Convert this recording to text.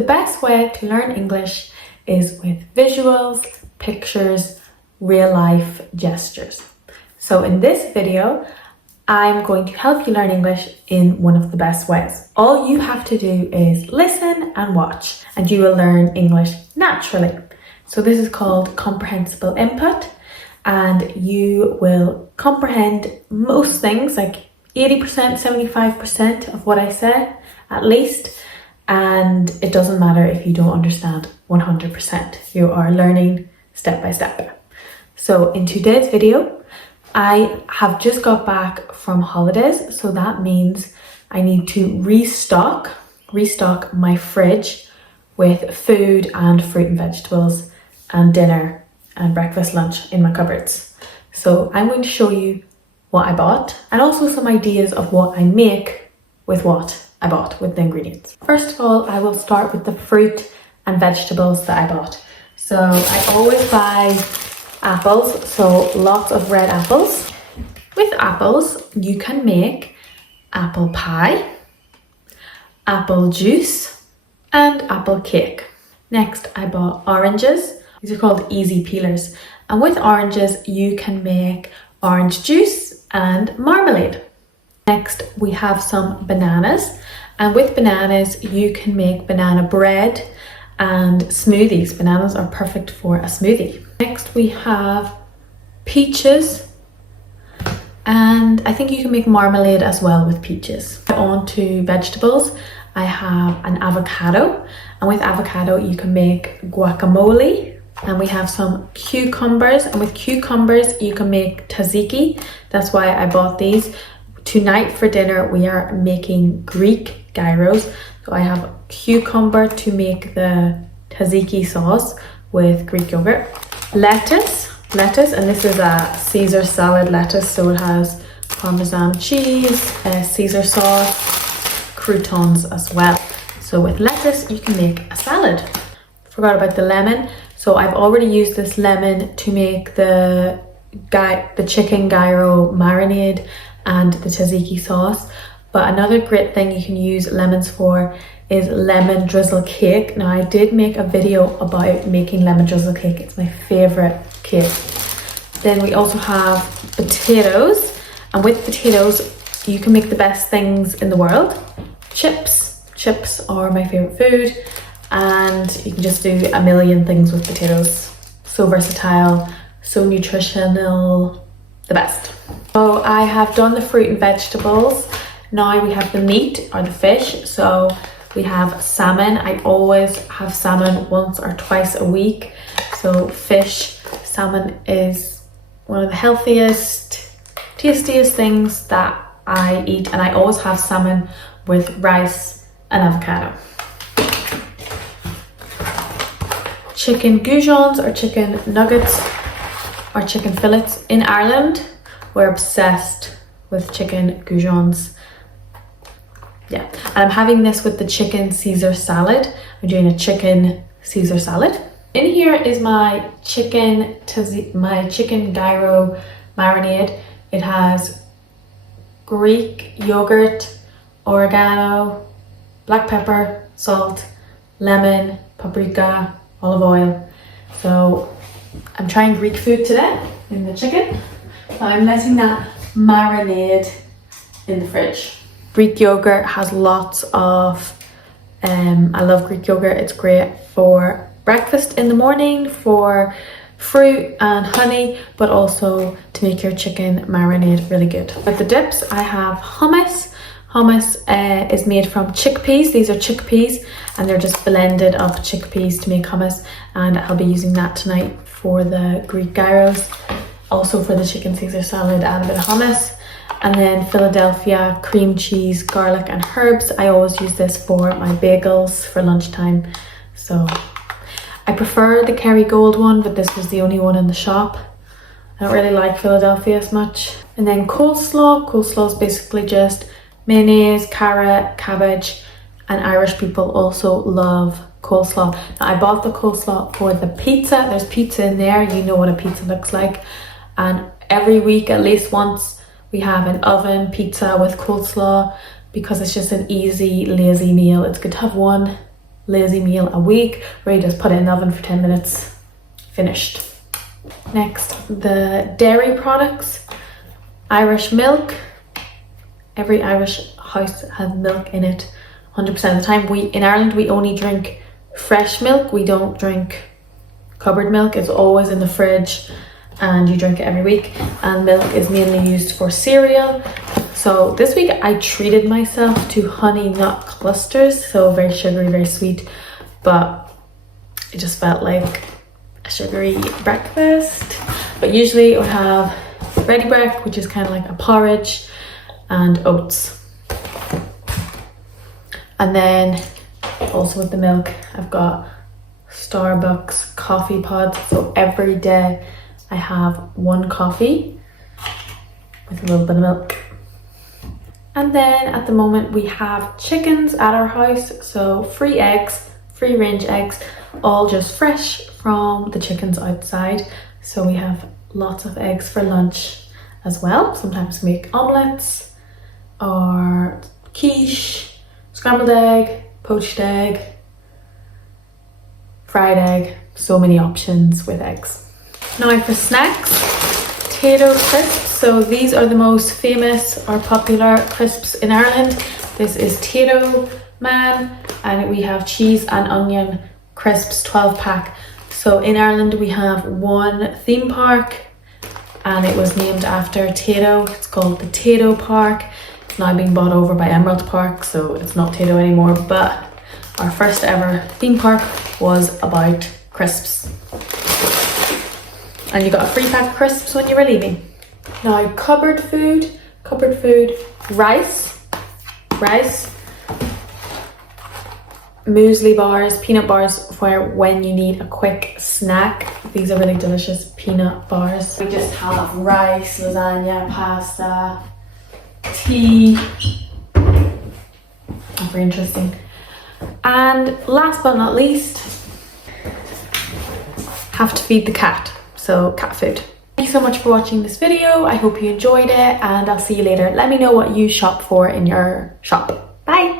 The best way to learn English is with visuals, pictures, real life gestures. So in this video, I'm going to help you learn English in one of the best ways. All you have to do is listen and watch, and you will learn English naturally. So this is called comprehensible input, and you will comprehend most things, like 80%, 75% of what I say, at least. And it doesn't matter if you don't understand 100%. You are learning step by step. So in today's video, I have just got back from holidays. So that means I need to restock my fridge with food and fruit and vegetables and dinner and breakfast, lunch in my cupboards. So I'm going to show you what I bought and also some ideas of what I make with what I bought, with the ingredients. First of all, I will start with the fruit and vegetables that I bought. So I always buy apples, so lots of red apples. With apples, you can make apple pie, apple juice, and apple cake. Next, I bought oranges. These are called easy peelers. And with oranges, you can make orange juice and marmalade. Next, we have some bananas. And with bananas, you can make banana bread and smoothies. Bananas are perfect for a smoothie. Next, we have peaches. And I think you can make marmalade as well with peaches. On to vegetables. I have an avocado. And with avocado, you can make guacamole. And we have some cucumbers, and with cucumbers you can make tzatziki. That's why I bought these. Tonight for dinner we are making Greek gyros. So I have cucumber to make the tzatziki sauce with Greek yogurt. Lettuce, and this is a Caesar salad lettuce, so it has Parmesan cheese, Caesar sauce, croutons as well. So with lettuce you can make a salad. Forgot about the lemon. So I've already used this lemon to make the chicken gyro marinade and the tzatziki sauce. But another great thing you can use lemons for is lemon drizzle cake. Now I did make a video about making lemon drizzle cake. It's my favorite cake. Then we also have potatoes. And with potatoes, you can make the best things in the world. Chips. Chips are my favorite food. And you can just do a million things with potatoes. So versatile, so nutritional, the best. So I have done the fruit and vegetables. Now we have the meat or the fish. So we have salmon. I always have salmon once or twice a week. So fish, salmon is one of the healthiest, tastiest things that I eat. And I always have salmon with rice and avocado. Chicken goujons or chicken nuggets or chicken fillets. In Ireland, we're obsessed with chicken goujons. Yeah, and I'm having this with the chicken Caesar salad. I'm doing a chicken Caesar salad. In here is my chicken gyro marinade. It has Greek yogurt, oregano, black pepper, salt, lemon, paprika, olive oil. So I'm trying Greek food today in the chicken. So I'm letting that marinade in the fridge. Greek yogurt has lots of, I love Greek yogurt. It's great for breakfast in the morning, for fruit and honey, but also to make your chicken marinade really good. With the dips, I have hummus. Hummus is made from chickpeas. These are chickpeas and they're just blended up chickpeas to make hummus, and I'll be using that tonight for the Greek gyros. Also for the chicken Caesar salad, add a bit of hummus. And then Philadelphia cream cheese, garlic and herbs. I always use this for my bagels for lunchtime. So I prefer the Kerrygold one, but this was the only one in the shop. I don't really like Philadelphia as much. And then coleslaw. Coleslaw is basically just mayonnaise, carrot, cabbage, and Irish people also love coleslaw. Now I bought the coleslaw for the pizza. There's pizza in there. You know what a pizza looks like. And every week, at least once, we have an oven pizza with coleslaw because it's just an easy, lazy meal. It's good to have one lazy meal a week where you just put it in the oven for 10 minutes, finished. Next, the dairy products. Irish milk. Every Irish house has milk in it 100% of the time. In Ireland, we only drink fresh milk. We don't drink cupboard milk. It's always in the fridge and you drink it every week. And milk is mainly used for cereal. So this week I treated myself to honey nut clusters. So very sugary, very sweet, but it just felt like a sugary breakfast. But usually I would have ready break, which is kind of like a porridge, and oats. And then also with the milk, I've got Starbucks coffee pods. So every day I have one coffee with a little bit of milk. And then at the moment we have chickens at our house. So free eggs, free range eggs, all just fresh from the chickens outside. So we have lots of eggs for lunch as well. Sometimes we make omelets or quiche, scrambled egg, poached egg, fried egg. So many options with eggs. Now for snacks, potato crisps. So these are the most famous or popular crisps in Ireland. This is Tato Man, and we have cheese and onion crisps 12 pack. So in Ireland we have one theme park and it was named after Tato. It's called the Tato Park. It's now being bought over by Emerald Park, so it's not Tato anymore, but our first ever theme park was about crisps. And you got a free pack of crisps when you were leaving. Now cupboard food, rice, muesli bars, peanut bars for when you need a quick snack. These are really delicious peanut bars. We just have rice, lasagna, pasta, tea. Very interesting. And last but not least, have to feed the cat. So cat food. Thank you so much for watching this video. I hope you enjoyed it and I'll see you later. Let me know what you shop for in your shop. Bye.